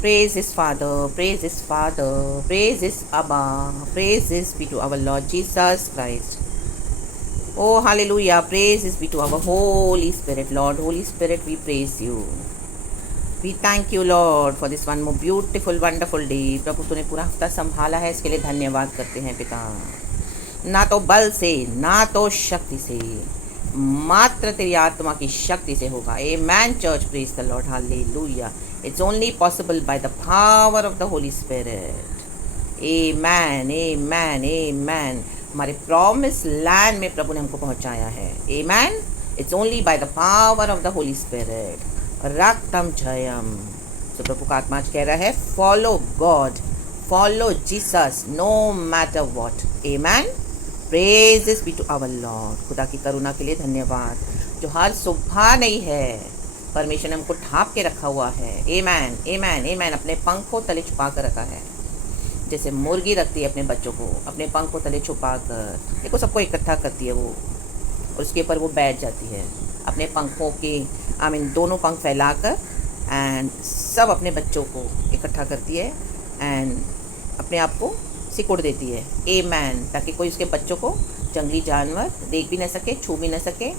Praise His Father, praise His Father, praise His Abba, praises be to our Lord Jesus Christ. Oh, hallelujah, praises be to our Holy Spirit. Lord, Holy Spirit, we praise you. We thank you, Lord, for this one more beautiful, wonderful day. प्रभु तूने पूरा हफ्ता संभाला है, इसके लिए धन्यवाद करते हैं पिता। ना तो बल से, ना तो शक्ति से, मात्र तेरी आत्मा की शक्ति से होगा। Amen, church, praise the Lord, hallelujah. It's only possible by the power of the Holy Spirit. Amen, amen, amen. हमारे प्रॉमिस लैंड में प्रभु ने हमको पहुंचाया है। Amen. It's only by the power of the Holy Spirit. रक्तम जयम। तो प्रभु का आत्मा आज कह रहा है, follow God, follow Jesus, no matter what. Amen. Praises be to our Lord. खुदा की करुणा के लिए धन्यवाद, जो हर सुबह नहीं है परमेश्वर ने हमको ढांप के रखा हुआ है। Amen, amen, amen. अपने पंखों तले छुपा कर रखा है, जैसे मुर्गी रखती है अपने बच्चों को अपने पंखों तले छुपा कर। देखो, सबको इकट्ठा करती है वो, और उसके ऊपर वो बैठ जाती है अपने पंखों के दोनों पंख फैलाकर, एंड सब अपने बच्चों को इकट्ठा करती है एंड अपने आप को सिकुड़ देती है। Amen. ताकि कोई उसके बच्चों को जंगली जानवर देख भी न सके, छू भी न सके,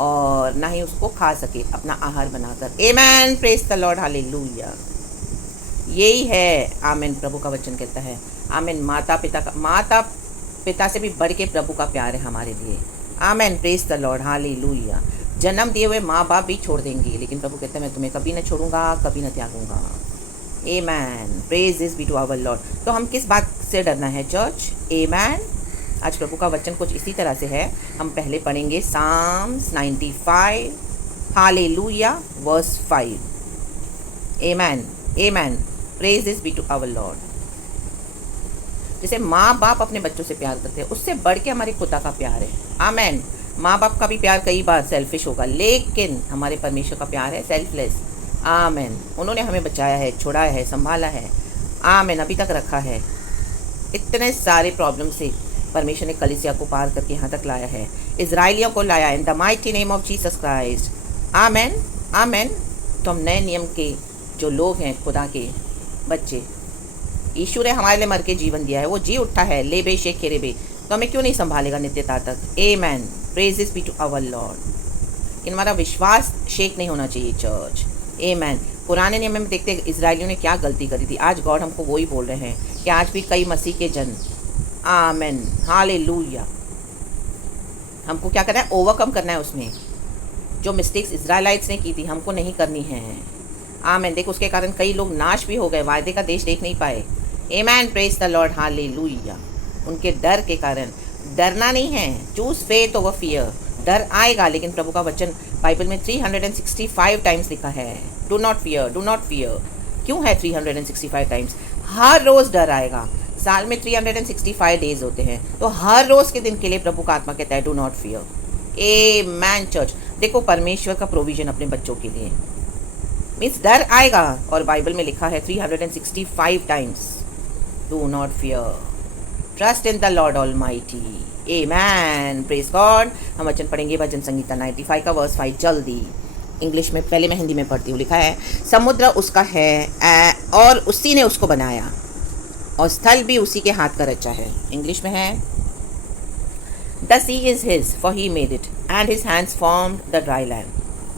और ना ही उसको खा सके अपना आहार बनाकर। Amen. Praise the Lord. Hallelujah. यही है। आमीन। प्रभु का वचन कहता है, आमीन, माता पिता से भी बढ़ के प्रभु का प्यार है हमारे लिए। आमीन। Praise the Lord, hallelujah. जन्म दिए हुए माँ बाप भी छोड़ देंगे, लेकिन प्रभु कहता है मैं तुम्हें कभी न छोड़ूंगा, कभी न त्यागूंगा। आमीन। Praise is be to our Lord. तो हम किस बात से डरना है चर्च? आमीन। आज प्रभु का वचन कुछ इसी तरह से है। हम पहले पढ़ेंगे साम्स 95, हालेलुया, वर्स 5। आमीन, आमीन। Praise is be to our Lord. जैसे माँ बाप अपने बच्चों से प्यार करते हैं, उससे बढ़ के हमारे खुदा का प्यार है। आमीन। माँ बाप का भी प्यार कई बार सेल्फिश होगा, लेकिन हमारे परमेश्वर का प्यार है सेल्फलेस। आमीन। उन्होंने हमें बचाया है, छुड़ाया है, संभाला है। आमीन। अभी तक रखा है। इतने सारे प्रॉब्लम से परमेश्वर ने कलीसिया को पार करके यहाँ तक लाया है, इजराइलियों को लाया, इन the mighty name of Jesus Christ. आमीन, आमीन। तो हम नए नियम के जो लोग हैं, खुदा के बच्चे, यीशु ने हमारे लिए मर के जीवन दिया है, वो जी उठा है, लेबे शेखे रेबे, तो हमें क्यों नहीं संभालेगा नित्यता तक? आमीन। Praises be to our Lord. लेकिन हमारा विश्वास शेक नहीं होना चाहिए चर्च। आमीन। पुराने नियम में देखते हैं इजराइलियों ने क्या गलती करी थी। आज गॉड हमको वही बोल रहे हैं कि आज भी कई मसीह के जन, आमीन, हालेलुया, हमको क्या करना है? ओवरकम करना है। उसमें जो मिस्टेक्स इजराइलाइट्स ने की थी, हमको नहीं करनी है। आमीन। देखो, उसके कारण कई लोग नाश भी हो गए, वायदे का देश देख नहीं पाए। आमीन। Praise the Lord, hallelujah. उनके डर के कारण। डरना नहीं है, चूज फेथ ओवर फियर। डर आएगा, लेकिन प्रभु का वचन बाइबल में 365 टाइम्स लिखा है, do not fear, do not fear. क्यों है 365 टाइम्स? हर रोज़ डर आएगा। साल में 365 डेज होते हैं, तो हर रोज़ के दिन के लिए प्रभु का आत्मा कहता है डू नॉट फियर। आमीन चर्च। देखो, परमेश्वर का प्रोविजन अपने बच्चों के लिए मीन्स डर आएगा, और बाइबल में लिखा है 365 times, do not fear, trust in the Lord almighty. आमीन। Praise God. हम वचन पढ़ेंगे भजन संगीता 95 का वर्स 5 जल्दी। इंग्लिश में, पहले मैं हिंदी में पढ़ती हूँ। लिखा है, समुद्र उसका है और उसी ने उसको बनाया, और स्थल भी उसी के हाथ का रचा है। इंग्लिश में है, the sea is his for he made it and his hands formed the dry land.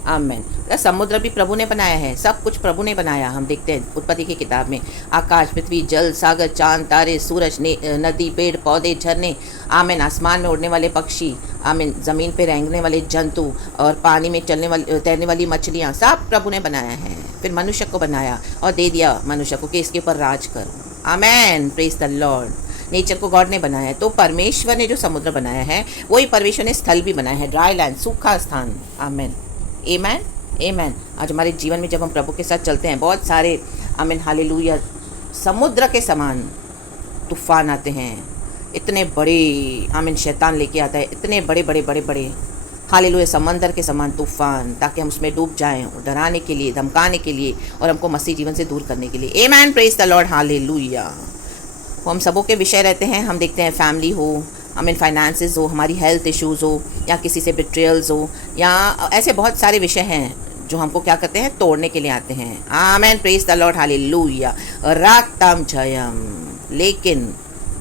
आमीन। समुद्र भी प्रभु ने बनाया है, सब कुछ प्रभु ने बनाया। हम देखते हैं उत्पत्ति की किताब में, आकाश, पृथ्वी, जल, सागर, चांद, तारे, सूरज, नदी, पेड़ पौधे, झरने, आमीन, आसमान में उड़ने वाले पक्षी, आमीन, ज़मीन पे रेंगने वाले जंतु, और पानी में तैरने वाली मछलियाँ, सब प्रभु ने बनाया है। फिर मनुष्य को बनाया और दे दिया मनुष्य को कि इसके ऊपर राज करो। आमीन। Praise the Lord. नेचर को गॉड ने बनाया है, तो परमेश्वर ने जो समुद्र बनाया है, वही परमेश्वर ने स्थल भी बनाया है, ड्राई लैंड, सूखा स्थान। आमीन, आमीन, आमीन। आज हमारे जीवन में जब हम प्रभु के साथ चलते हैं, बहुत सारे, आमीन, हालेलुया, समुद्र के समान तूफान आते हैं, इतने बड़े, आमीन, शैतान लेके आता है इतने बड़े बड़े बड़े बड़े, हालेलुया, समंदर के समान तूफान, ताकि हम उसमें डूब जाएं, डराने के लिए, धमकाने के लिए, और हमको मसीह जीवन से दूर करने के लिए। आमीन। Praise the Lord, hallelujah. हम सबों के विषय रहते हैं। हम देखते हैं फैमिली हो, हमें फाइनेंसेस हो, हमारी हेल्थ इश्यूज़ हो, या किसी से बिट्रेयल्स हो, या ऐसे बहुत सारे विषय हैं जो हमको क्या करते हैं, तोड़ने के लिए आते हैं। आमेन, प्रेज द लॉर्ड, हालेलुया, रक्तम जयम। लेकिन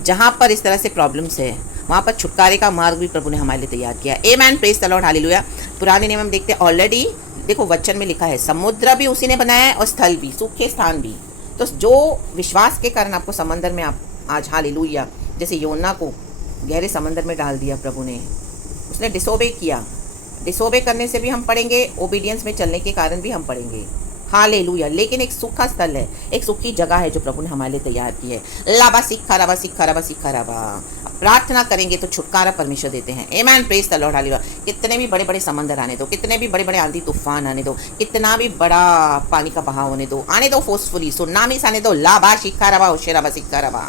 जहाँ पर इस तरह से प्रॉब्लम्स है वहाँ पर छुटकारे का मार्ग भी प्रभु ने हमारे लिए तैयार किया। आमेन, प्रेज द लॉर्ड, हालेलुया। पुराने नियम में देखते हैं ऑलरेडी, देखो वचन में लिखा है समुद्र भी उसी ने बनाया है और स्थल भी, सूखे स्थान भी। तो जो विश्वास के कारण आपको समंदर में आप आज, हालेलुया, जैसे योना को गहरे समंदर में डाल दिया प्रभु ने, उसने डिसोबे किया। डिसोबे करने से भी हम पढ़ेंगे, ओबीडियंस में चलने के कारण भी हम पढ़ेंगे, हालेलुया। लेकिन एक सूखा स्थल है, एक सूखी जगह है जो प्रभु ने हमारे लिए तैयार की है। लाबा सिक्खा रबा, सिक्खा रबा, सिक्खा रबा। प्रार्थना करेंगे तो छुटकारा परमेश्वर देते हैं। आमेन, प्रेज द लॉर्ड, हालेलुया। कितने भी बड़े बड़े समंदर आने दो, कितने भी बड़े बड़े आंधी तूफान आने दो, कितना भी बड़ा पानी का बहाव होने दो, आने दो फोर्सफुली, सुनामीस आने दो, लाबा सिक्खा रबा, होशे रबा, सिक्खा रबा।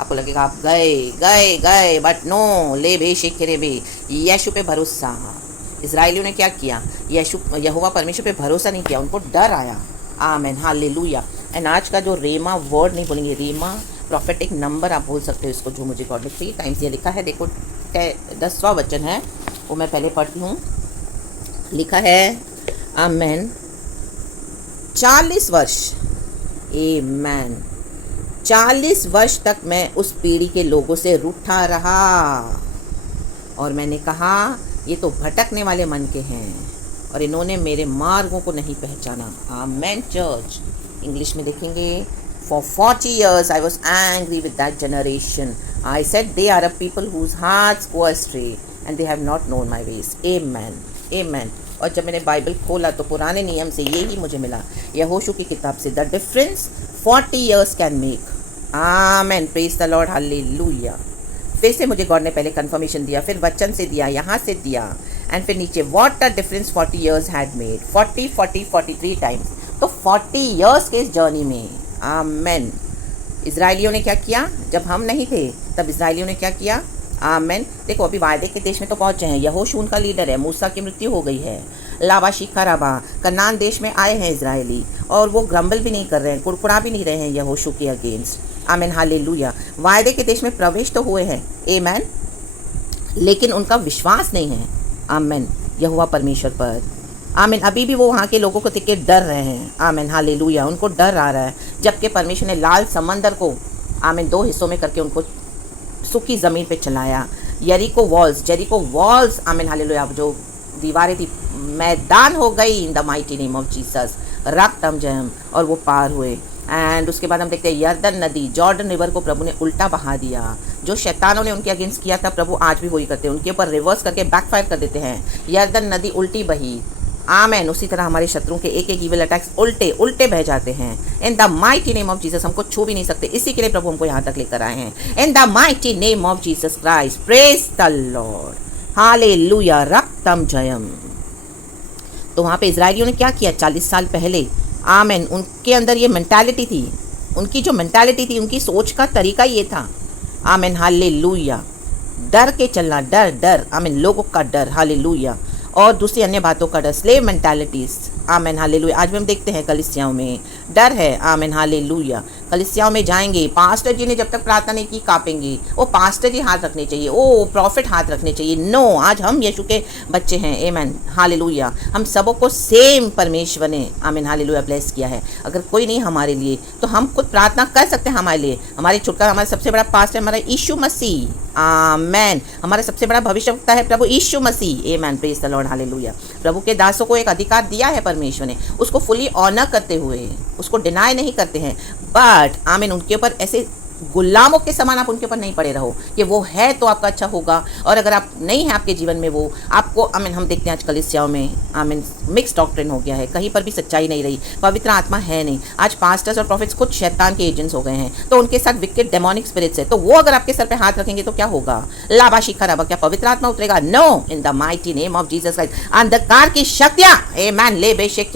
आपको लगेगा आप गए गए गए, बट नो, ले बे शेखरे बे, यीशु पे भरोसा। इजराइलियों ने क्या किया, यहोवा परमेश्वर पे भरोसा नहीं किया, उनको डर आया। आमेन, हालेलुया। एंड आज का जो रेमा वर्ड नहीं बोलेंगे, रेमा प्रॉफिटिक नंबर आप बोल सकते हो इसको, जो मुझे गॉड ने 3 टाइम्स ये लिखा है। देखो 10वां वचन है, वो मैं पहले पढ़ती हूँ। लिखा है आमेन, 40 वर्ष, आमेन, 40 वर्ष तक मैं उस पीढ़ी के लोगों से रूठा रहा और मैंने कहा ये तो भटकने वाले मन के हैं और इन्होंने मेरे मार्गों को नहीं पहचाना। आमेन चर्च। इंग्लिश में देखेंगे, For 40 years I was angry with that generation. I said they are a people whose hearts go astray and they have not known my ways. Amen. Amen. और जब मैंने बाइबल खोला तो पुराने नियम से यही मुझे मिला, यहोशू की किताब से, the difference 40 years can make. Amen. Praise the Lord. Hallelujah. फिर से मुझे गॉड ने पहले कंफर्मेशन दिया, फिर वचन से दिया, यहाँ से दिया, एंड फिर नीचे what the difference 40 years had made. 40 40 43 times. तो 40 years के इस जर्नी में, आमेन, इजराइलियों ने क्या किया, जब हम नहीं थे तब इजराइलियों ने क्या किया। आमेन। देखो अभी वायदे के देश में तो पहुंचे हैं, यहोशू उनका लीडर है, मूसा की मृत्यु हो गई है, लाबा शिखा राबा, कनान देश में आए हैं इजरायली, और वो ग्रम्बल भी नहीं कर रहे हैं, कुड़कुड़ा भी नहीं रहे हैं यहोशू के अगेंस्ट। आमेन, हालेलुया। वायदे के देश में प्रवेश तो हुए हैं, आमेन, लेकिन उनका विश्वास नहीं है, आमेन, यहोवा परमेश्वर पर। आमीन। अभी भी वो वहाँ के लोगों को देख के डर रहे हैं, आमीन, हालेलुया। उनको डर आ रहा है, जबकि परमेश्वर ने लाल समंदर को, आमीन, 2 हिस्सों में करके उनको सूखी ज़मीन पे चलाया। जेरिको वॉल्स, आमीन, हालेलुया, जो दीवारें थी मैदान हो गई in the mighty name of Jesus, रक्तम जयम, और वो पार हुए। एंड उसके बाद हम देखते हैं यर्दन नदी, जॉर्डन रिवर को प्रभु ने उल्टा बहा दिया। जो शैतानों ने उनके अगेंस्ट किया था, प्रभु आज भी वही करते हैं, उनके ऊपर रिवर्स करके बैकफायर कर देते हैं। यर्दन नदी उल्टी बही, आमेन। उसी तरह हमारे शत्रुओं के एक एक इविल अटैक्स उल्टे बह जाते हैं। In the mighty name of Jesus, हमको छू भी नहीं सकते, इसी के लिए प्रभु हमको यहाँ तक लेकर आए हैं। In the mighty name of Jesus Christ, praise the Lord, हालेलुया, रक्तम जयम। तो वहाँ पे इजरायलियों ने क्या किया 40 साल पहले, आमेन, उनके अंदर ये मेंटालिटी थी, उनकी जो मेंटालिटी थी, उनकी सोच का तरीका ये था, आमेन, हालेलुया, डर के चलना, डर, आमेन, लोगों का डर, हालेलुया, और दूसरी अन्य बातों का डर, स्लेव मेंटालिटीज, आमेन, हालेलुया। आज भी हम देखते हैं कलीसियाओं में डर है, आमेन, हालेलुया। कलीसियाओं में जाएंगे, पास्टर जी ने जब तक प्रार्थना नहीं की कांपेंगे, वो पास्टर जी हाथ रखने चाहिए, ओ प्रॉफिट हाथ रखने चाहिए। नो, आज हम यीशु के बच्चे हैं, आमेन, हालेलुया। हम सबों को सेम परमेश्वर ने, आमेन, हालेलुया, ब्लेस किया है। अगर कोई नहीं हमारे लिए तो हम खुद प्रार्थना कर सकते हैं हमारे लिए। हमारे छुटकारा, हमारा सबसे बड़ा पास्टर हमारा यीशु मसीह, आमेन। हमारा सबसे बड़ा भविष्यवक्ता है प्रभु यीशु मसीह, आमेन, प्रेज द लॉर्ड, हालेलुया। प्रभु के दासों को एक अधिकार दिया है परमेश्वर ने, उसको फुली ऑनर करते हुए, उसको डिनाई नहीं करते हैं, बट आमीन, उनके ऊपर ऐसे गुलामों के समान आप उनके ऊपर नहीं पड़े रहो कि वो है तो आपका अच्छा होगा, और अगर आप नहीं है आपके जीवन में वो, आपको, आमीन, हम देखते हैं आज कलीसियाओं में, आमीन, मिक्स डॉक्ट्रिन हो गया है, कहीं पर भी सच्चाई नहीं रही, पवित्र आत्मा है नहीं। आज पास्टर्स और प्रॉफिट्स खुद शैतान के एजेंट्स हो गए हैं, तो उनके साथ विकेट डेमोनिक स्पिरिट्स है, तो वो अगर आपके सर पे हाथ रखेंगे तो क्या होगा, लाबा शिखा राबा, क्या पवित्र आत्मा उतरेगा? No, in the mighty name of Jesus Christ. अंधकार की शक्तियां, आमीन, ले बेशक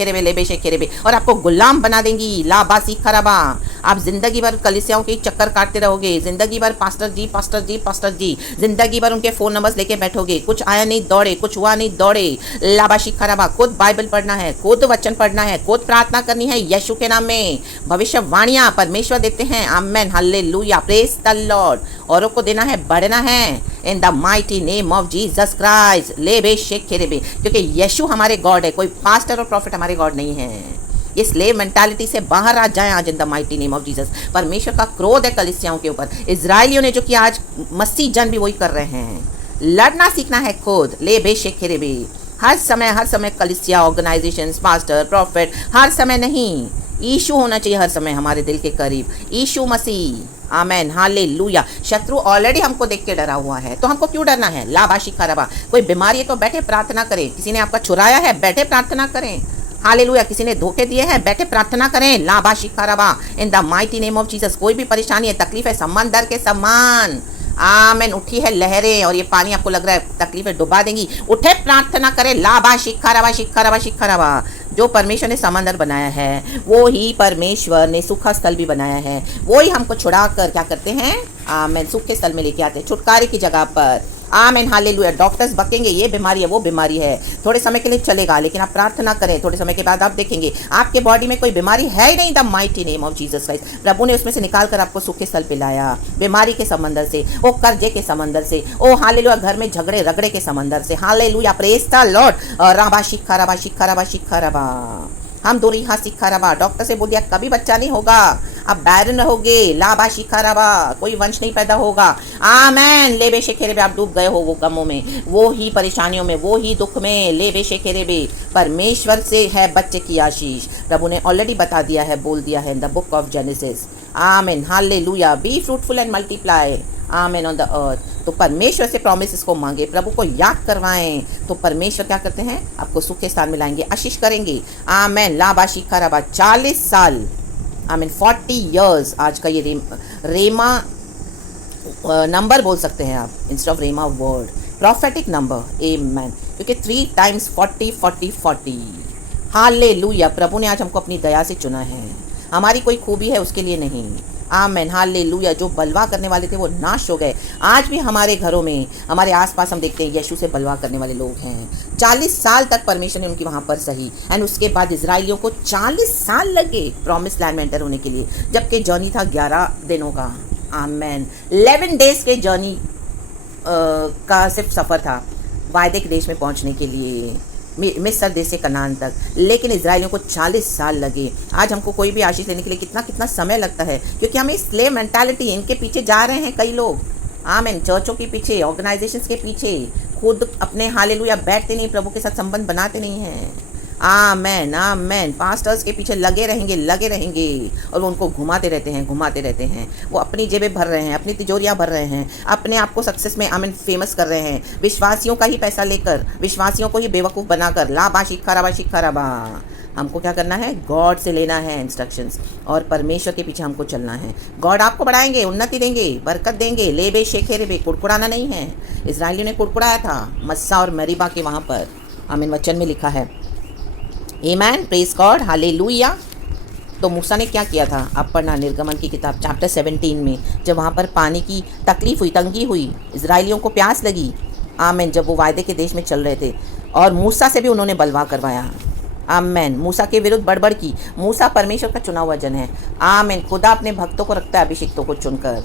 खेरे, और आपको गुलाम बना देंगी, लाबा शिखा राबा। आप जिंदगी भर कलीसियाओं के चक्कर काटते रहोगे, जिंदगी भर पास्टर जी, जिंदगी भर उनके फोन नंबर्स लेके बैठोगे, कुछ आया नहीं दौड़े, कुछ हुआ नहीं दौड़े, लाबा शिखा राबा। खुद बाइबल पढ़ना है, खुद वचन पढ़ना है, खुद प्रार्थना करनी है यीशु के नाम में। भविष्यवाणियां परमेश्वर देते हैं, आमेन, हालेलुया, प्रेज द लॉर्ड। औरों को देना है, बढ़ना है, इन the mighty name of Jesus Christ. ले बे शेख खेरे, क्योंकि यीशु हमारे गॉड है, कोई पास्टर और प्रॉफिट हमारे गॉड नहीं है। ये स्लेव मेंटालिटी से बाहर आ जाए आज इन the mighty name of Jesus. परमेश्वर का क्रोध है कलीसियाओं के ऊपर। इजराइलियों ने जो किया आज मसीह जन भी वही कर रहे हैं। लड़ना सीखना है खुद। ले बे शेख खेरे बे। हर समय कलीसिया, ऑर्गेनाइजेशन, पास्टर, प्रॉफिट, हर समय नहीं। यीशु होना चाहिए हर समय हमारे दिल के करीब, यीशु मसीह। आमेन, हालेलुया। शत्रु ऑलरेडी हमको देख के डरा हुआ है, तो हमको क्यों डरना है। लाबाशी खराबा। कोई बीमारी है तो बैठे प्रार्थना करें। किसी ने आपका छुराया है, बैठे प्रार्थना करें। हालेलुया। किसी ने धोखे दिए हैं, बैठे प्रार्थना करें। लाबाशी खराबा इन the mighty name of Jesus. कोई भी परेशानी है, तकलीफ है, समंदर के समान आमेन उठी है लहरें, और ये पानी आपको लग रहा है तकलीफें डुबा देंगी, उठे प्रार्थना करें। लाबा शिखा रवा शिखा रवा शिखा रवा। जो परमेश्वर ने समंदर बनाया है, वो ही परमेश्वर ने सूखा स्थल भी बनाया है। वो ही हमको छुड़ा कर क्या करते हैं, आमेन, सूखे स्थल में लेके आते हैं, छुटकारे की जगह पर। आमेन, हालेलुया। डॉक्टर्स बकेंगे, ये बीमारी है, वो बीमारी है, थोड़े समय के लिए चलेगा, लेकिन आप प्रार्थना करें, थोड़े समय के बाद आप देखेंगे आपके बॉडी में कोई बीमारी है ही नहीं। The mighty name of Jesus Christ. प्रभु ने उसमें से निकाल कर आपको सूखे स्थल पे लाया, बीमारी के समंदर से, ओ कर्जे के समंदर से, ओ हालेलुया, घर में झगड़े रगड़े के समंदर से। हालेलुया, प्रेज द लॉर्ड। राबा शिखा रबा शिखा रबा शिखा रबा। हम दूरी हाँ सिखा रबा। डॉक्टर से बोल दिया कभी बच्चा नहीं होगा, अब बैरन रहोगे। लाबा शिखा रबा, कोई वंश नहीं पैदा होगा। आमेन। ले बे शेखेरे बे, आप डूब गए हो वो गमों में, वो ही परेशानियों में, वो ही दुख में। ले बे शेखेरे बे। परमेश्वर से है बच्चे की आशीष। प्रभु ने ऑलरेडी बता दिया है, बोल दिया है in the book of genesis. Amen, hallelujah. Be fruitful and multiply, amen, on the earth. तो परमेश्वर से प्रॉमिसेस को मांगे, प्रभु को याद करवाएं, तो परमेश्वर क्या करते हैं, आपको सूखे स्थान में लाएंगे, आशीष करेंगे। आमेन। लाबा शिखा रबा। 40 साल, आमीन, 40 years। आज का ये रेमा नंबर बोल सकते हैं आप, इंस्टेड ऑफ रेमा वर्ड, प्रॉफेटिक नंबर। आमीन। क्योंकि 3 times 40 40 40। हालेलुया। प्रभु ने आज हमको अपनी दया से चुना है, हमारी कोई खूबी है उसके लिए नहीं। आमेन, हालेलुया। जो बलवा करने वाले थे वो नाश हो गए। आज भी हमारे घरों में, हमारे आसपास हम देखते हैं यीशु से बलवा करने वाले लोग हैं। 40 साल तक परमेश्वर ने उनकी वहाँ पर सही, एंड उसके बाद इजराइलियों को 40 साल लगे प्रॉमिस लैंड में एंटर होने के लिए, जबकि जर्नी था 11 दिनों का। आमेन। 11 days के जर्नी का सिर्फ सफ़र था वायदे के देश में पहुँचने के लिए, मिस्र देश से कनान तक, लेकिन इजराइलियों को 40 साल लगे। आज हमको कोई भी आशीष लेने के लिए कितना समय लगता है, क्योंकि हमें स्लेव मेंटालिटी, इनके पीछे जा रहे हैं कई लोग। आमेन। चर्चों के पीछे, ऑर्गेनाइजेशंस के पीछे, खुद अपने हालेलुया बैठते नहीं, प्रभु के साथ संबंध बनाते नहीं हैं। आमेन, आमेन। पास्टर्स के पीछे लगे रहेंगे, और वो उनको घुमाते रहते हैं। वो अपनी जेबें भर रहे हैं, अपनी तिजोरियां भर रहे हैं, अपने आप को सक्सेस में, आमेन, फेमस कर रहे हैं, विश्वासियों का ही पैसा लेकर, विश्वासियों को ही बेवकूफ़ बनाकर। लाबा शिखा रबा। हमको क्या करना है, गॉड से लेना है इंस्ट्रक्शंस, और परमेश्वर के पीछे हमको चलना है। गॉड आपको बढ़ाएंगे, उन्नति देंगे, बरकत देंगे। ले बे शेखे रे बे। कुड़कुड़ाना नहीं है। इजराइलियों ने कुड़कुड़ाया था मस्सा और मरीबा के वहाँ पर, आमीन, वचन में लिखा है। आमेन, प्रेज गॉड, हालेलुया। तो मूसा ने क्या किया था, आप पढ़ना निर्गमन की किताब चैप्टर 17 में, जब वहाँ पर पानी की तकलीफ हुई, तंगी हुई, इजराइलियों को प्यास लगी। आमेन। जब वो वायदे के देश में चल रहे थे, और मूसा से भी उन्होंने बलवा करवाया। आमेन। मूसा के विरुद्ध बड़बड़ की। मूसा परमेश्वर का चुना हुआ जन है। आमेन। खुदा अपने भक्तों को रखता है अभिषिक्तों को चुनकर।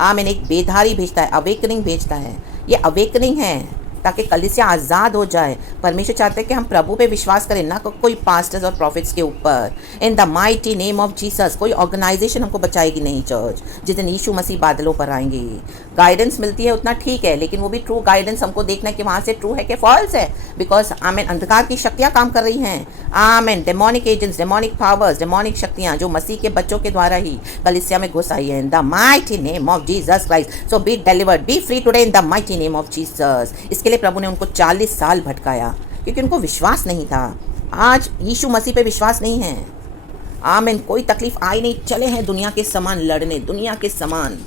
आमेन। एक बेधारी भेजता है, अवेकनिंग भेजता है। ये अवेकनिंग है ताकि कलीसिया आज़ाद हो जाए। परमेश्वर चाहते हैं कि हम प्रभु पे विश्वास करें, ना कोई पास्टर्स और प्रॉफिट्स के ऊपर। इन the mighty name of Jesus. कोई ऑर्गेनाइजेशन हमको बचाएगी नहीं। चर्च जिस दिन यीशु मसीह बादलों पर आएंगे, गाइडेंस मिलती है उतना ठीक है, लेकिन वो भी ट्रू गाइडेंस हमको देखना है कि वहाँ से ट्रू है कि फॉल्स है। बिकॉज आमेन, अंधकार की शक्तियाँ काम कर रही हैं। Amen. Demonic agents, demonic powers, demonic शक्तियाँ जो मसीह के बच्चों के द्वारा ही कलीसिया में घुस आई है। इन the mighty name of Jesus Christ. So be delivered, B free today in the mighty name of Jesus. इसके लिए प्रभु ने उनको 40 साल भटकाया, क्योंकि उनको विश्वास नहीं था। आज यीशु मसीह पे विश्वास नहीं है। आमेन। कोई तकलीफ आई नहीं, चले हैं दुनिया के समान लड़ने, दुनिया के समान।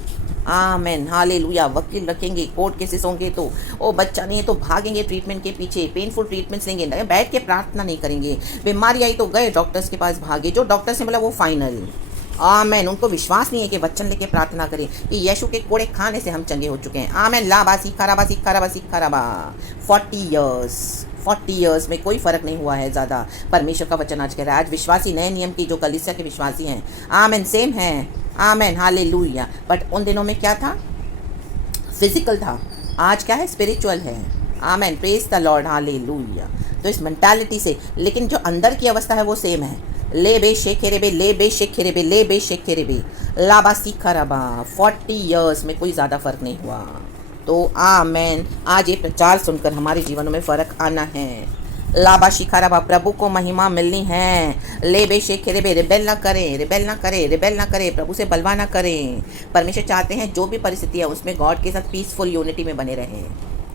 आमेन, हालेलुया। वकील रखेंगे, कोर्ट केसेस होंगे तो ओ बच्चा नहीं है तो भागेंगे ट्रीटमेंट के पीछे, पेनफुल ट्रीटमेंट्स लेंगे, बैठ के प्रार्थना नहीं करेंगे। बीमारी आई तो गए डॉक्टर्स के पास भागे, जो डॉक्टर से बोला वो फाइनल। आमेन। उनको विश्वास नहीं है कि वचन लेके प्रार्थना करें कि यीशु के कोड़े खाने से हम चंगे हो चुके हैं। आमेन। लाबा सीखा रबा। 40 years में कोई फ़र्क नहीं हुआ है ज़्यादा। परमेश्वर का वचन आज कह रहा है, आज विश्वासी नए नियम की जो कलीसिया के विश्वासी हैं, आमेन, सेम हैं। आमेन, हालेलुया। बट उन दिनों में क्या था, फिजिकल था। आज क्या है, स्पिरिचुअल है। आमेन, प्रेज द लॉर्ड, हालेलुया। तो इस मेंटालिटी से, लेकिन जो अंदर की अवस्था है वो सेम है। ले बे शेखेरे बे, ले बे शेखेरे बे, ले बे शेखेरे बे, लाबा सीखा रबा। 40 ईयर्स में कोई ज़्यादा फर्क नहीं हुआ। तो आमेन, आज ये प्रचार सुनकर हमारे जीवनों में फ़र्क आना है। लाबा शिखाराबा, प्रभु को महिमा मिलनी है। ले बे शेखेरे बे, रिबेल ना करें, रिबेल ना करें, रिबेल ना करें, प्रभु से बलवा ना करें। परमेश्वर चाहते हैं जो भी परिस्थिति है उसमें गॉड के साथ पीसफुल यूनिटी में बने रहें।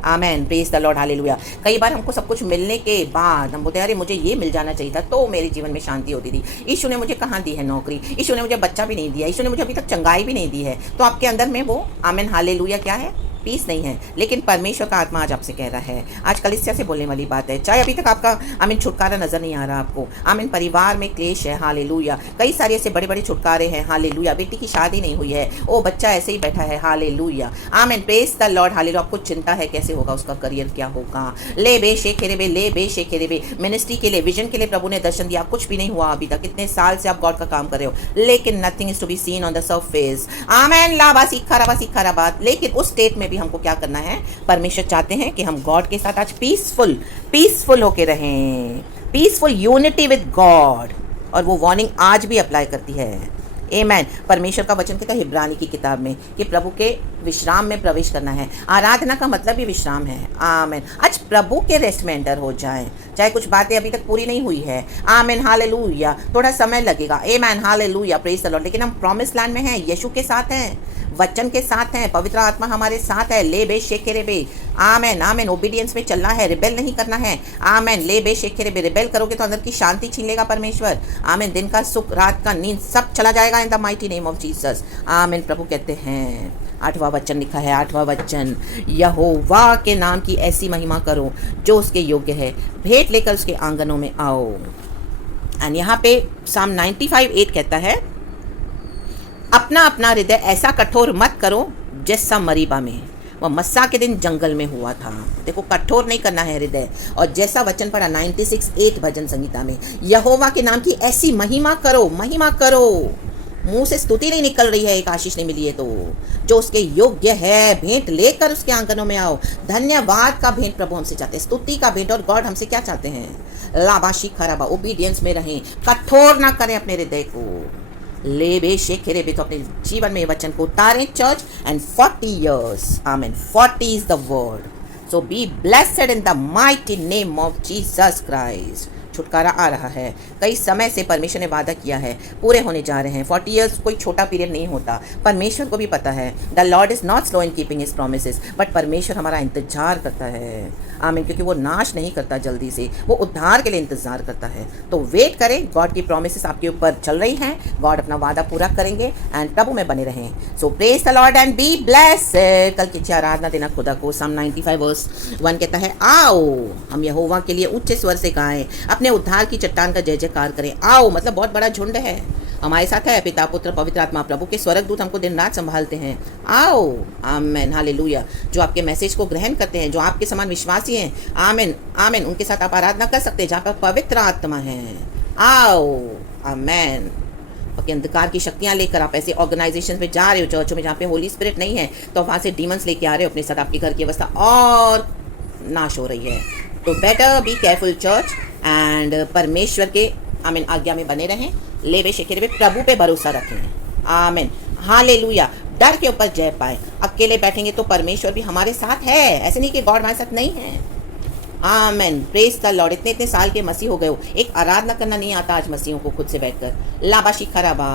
आमेन, प्रेज द लॉर्ड, हालेलुया। कई बार हमको सब कुछ मिलने के बाद हम बोलते हैं अरे मुझे ये मिल जाना चाहिए था तो मेरे जीवन में शांति होती थी। यीशु ने मुझे कहाँ दी है नौकरी, यीशु ने मुझे बच्चा भी नहीं दिया, यीशु ने मुझे अभी तक चंगाई भी नहीं दी है। तो आपके अंदर में वो आमेन हालेलुया क्या है, पीस नहीं है। लेकिन परमेश्वर का आत्मा आज आपसे कह रहा है, आज कलीसिया से बोलने वाली बात है। चाहे अभी तक आपका आमीन छुटकारा नजर नहीं आ रहा आपको, आमीन परिवार में क्लेश है, हालेलुया। कई सारे ऐसे बड़े बड़े छुटकारे हैं, हालेलुया। बेटी की शादी नहीं हुई है, ओ बच्चा ऐसे ही बैठा है, हालेलुया। आमीन, प्रेज द लॉर्ड, हालेलुया। आपको चिंता है कैसे होगा उसका करियर, क्या होगा। ले बे शेखेरे बे, ले बे शेखेरे बे। मिनिस्ट्री के लिए, विजन के लिए प्रभु ने दर्शन दिया, कुछ भी नहीं हुआ अभी तक। इतने साल से आप गॉड का काम कर रहे हो, लेकिन nothing is to be seen on the surface. आमीन, लाबा सीखा रबा। लेकिन उस स्टेट में भी हमको क्या करना है, परमेश्वर चाहते हैं कि हम गॉड के साथ आज पीसफुल होके रहें, पीसफुल यूनिटी विद गॉड। और वो वार्निंग आज भी अप्लाई करती है। आमेन। परमेश्वर का वचन कहता है इब्रानी की किताब में कि प्रभु के विश्राम में प्रवेश करना है। आराधना का मतलब भी विश्राम है। आमेन। आज प्रभु के रेस्ट में एंटर हो जाएं, चाहे कुछ बातें अभी तक पूरी नहीं हुई है। आमेन, हालेलुया। थोड़ा समय लगेगा, आमेन, हालेलुया, प्रेज द लॉर्ड। लेकिन हम प्रॉमिस लैंड में हैं, यीशु के साथ हैं, वचन के साथ हैं, पवित्र आत्मा हमारे साथ है। ले बे शेखेरे बे, आमेन, आमेन। ओबीडियंस में चलना है, रिबेल नहीं करना है। आमेन, ले बे शेखेरे बे। रिबेल करोगे तो अंदर की शांति छीन लेगा परमेश्वर। आमेन। दिन का सुख, रात का नींद सब चला जाएगा in the mighty name of Jesus. Amen. प्रभु कहते हैं, 8वां वचन लिखा है, 8वां वचन, यहोवा के नाम की ऐसी महिमा करो जो उसके योग्य है, भेंट लेकर उसके आंगनों में आओ। एंड यहाँ पे साम 95:8 कहता है, अपना अपना हृदय ऐसा कठोर मत करो जैसा मरीबा में, वह मस्सा के दिन जंगल में हुआ था। देखो, कठोर नहीं करना है हृदय। और जैसा वचन पढ़ा 96:8 भजन संगीता में, यहोवा के नाम की ऐसी महिमा करो, महिमा करो। मुंह से स्तुति नहीं निकल रही है, एक आशीष नहीं मिली है तो, जो उसके योग्य है, भेंट लेकर उसके आंगनों में आओ। धन्यवाद का भेंट प्रभु हमसे चाहते हैं, स्तुति का भेंट। और गॉड हमसे क्या चाहते हैं, लाबाशी खराबा, ओबीडियंस में रहें, कठोर ना करें अपने हृदय को। ले बे शेखेरे बे, तो अपने जीवन में वचन को उतारें church. And 40 years, amen, 40 is the word, so be blessed in the mighty name of Jesus Christ। छुटकारा आ रहा है, कई समय से परमेश्वर ने वादा किया है, पूरे होने जा रहे हैं। 40 years कोई छोटा पीरियड नहीं होता, परमेश्वर को भी पता है। The Lord is not slow in keeping his promises, but परमेश्वर हमारा इंतजार करता है। आमीन, क्योंकि वो नाश नहीं करता जल्दी से, वो उद्धार के लिए इंतजार करता है। तो वेट करें, गॉड की प्रोमिसेस आपके ऊपर चल रही हैं, गॉड अपना वादा पूरा करेंगे। एंड प्रभु में बने रहें। So praise the lord and be blessed. कल की आराधना देना खुदा को। साम 95:1 कहता है, आओ हम यहोवा के लिए उच्च स्वर से गाएं, अपने उद्धार की चट्टान का जय जयकार करें। आओ मतलब बहुत बड़ा झुंड है, हमारे साथ है पिता, पुत्र, पवित्र आत्मा। प्रभु के स्वर्गदूत हमको दिन रात संभालते हैं। आओ, आमेन, हालेलुया। जो आपके मैसेज को ग्रहण करते हैं, जो आपके समान विश्वासी हैं, आमेन, आमेन, उनके साथ आप आराधना कर सकते हैं जहाँ पर पवित्र आत्मा है। आओ, आमेन। ओके, अंधकार की शक्तियाँ लेकर आप ऐसे ऑर्गेनाइजेशन में जा रहे हो, चर्चों में जहाँ पे होली स्पिरिट नहीं है, तो वहाँ से डीमंस लेके आ रहे हो अपने साथ, आपके घर की अवस्था और नाश हो रही है। तो better be careful church and परमेश्वर के आमीन आज्ञा में बने रहें। लेवे शेखेरे प्रभु पे भरोसा रखें। आमीन, हालेलुया। डर के ऊपर जय पाए। अकेले बैठेंगे तो परमेश्वर भी हमारे साथ है, ऐसे नहीं कि गॉड हमारे साथ नहीं है। आमेन, प्रेज द लॉर्ड। इतने साल के मसीह हो गए हो, एक आराधना करना नहीं आता आज मसीहों को खुद से बैठकर। लाबाशी खराबा।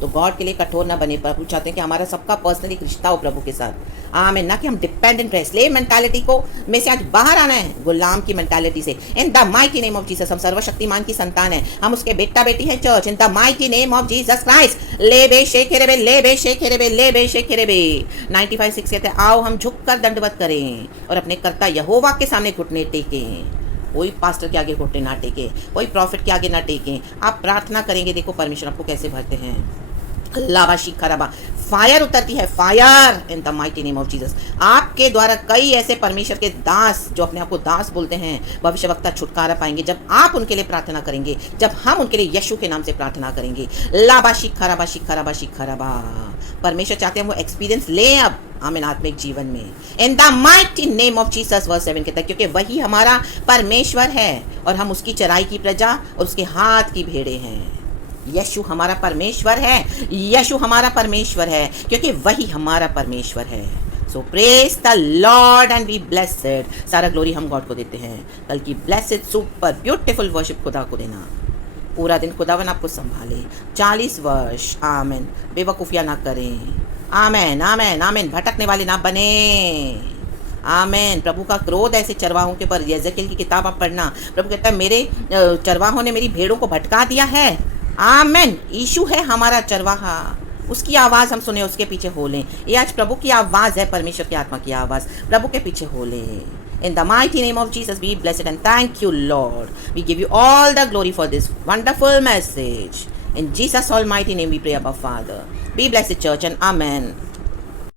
तो गॉड के लिए कठोर ना बने। प्रभु चाहते हैं कि हमारा सबका पर्सनली रिश्ता हो प्रभु के साथ। आमीन, ना कि हम डिपेंडेंट रहे। स्लेव मेंटालिटी को में से आज बाहर आना है, गुलाम की मेंटालिटी से। इन the mighty name of Jesus. हम सर्वशक्तिमान की संतान है, हम उसके बेटा बेटी हैं church. In the mighty name of Jesus Christ. ले बे शेखेरे बे, ले बे शेखेरे बे, ले बे शेखेरे बे। 95:6 कहते हैं, आओ हम झुककर दंडवत करें और अपने कर्ता यहोवा के सामने घुटने टेकें। कोई पास्टर के आगे घुटने ना टेके, कोई प्रॉफिट के आगे ना टेकें। आप प्रार्थना करेंगे, देखो परमेश्वर आपको कैसे भरते हैं। लाबाशी खराबा, फायर उतरती है, fire in the mighty name of Jesus. आपके द्वारा कई ऐसे परमेश्वर के दास जो अपने आप को दास बोलते हैं, भविष्यवक्ता छुटकारा पाएंगे जब आप उनके लिए प्रार्थना करेंगे, जब हम उनके लिए यीशु के नाम से प्रार्थना करेंगे। लाबाशी खराबा, शिखराबा, शिखराबा। परमेश्वर चाहते हैं वो एक्सपीरियंस लें अब आमीन आत्मिक जीवन में। In the mighty name of Jesus verse 7 कहता है क्योंकि वही हमारा परमेश्वर है और हम उसकी चराई की प्रजा और उसके हाथ की भेड़े हैं। यीशु हमारा परमेश्वर है, यीशु हमारा परमेश्वर है क्योंकि वही हमारा परमेश्वर है। So praise the lord and be blessed. सारा ग्लोरी हम गॉड को देते हैं। कल की ब्लेसेड सुपर ब्यूटीफुल वर्शिप खुदा को देना। पूरा दिन खुदावन आपको संभाले। 40 वर्ष आमीन बेवकूफ़ियाँ ना करें। आमीन आमीन आमीन भटकने वाले ना बने। आमीन। प्रभु का क्रोध ऐसे चरवाहों के पर। यज़ेकियेल की किताब आप पढ़ना। प्रभु कहता है मेरे चरवाहों ने मेरी भेड़ों को भटका दिया है। आमीन। यीशु है हमारा चरवाहा, उसकी आवाज़ हम सुने, उसके पीछे हो लें। ये आज प्रभु की आवाज़ है, परमेश्वर की आत्मा की आवाज़। प्रभु के पीछे हो लें। In the mighty name of Jesus, be blessed and thank you, Lord. We give you all the glory for this wonderful message. In Jesus' almighty name, we pray, Abba Father. Be blessed, church, and Amen.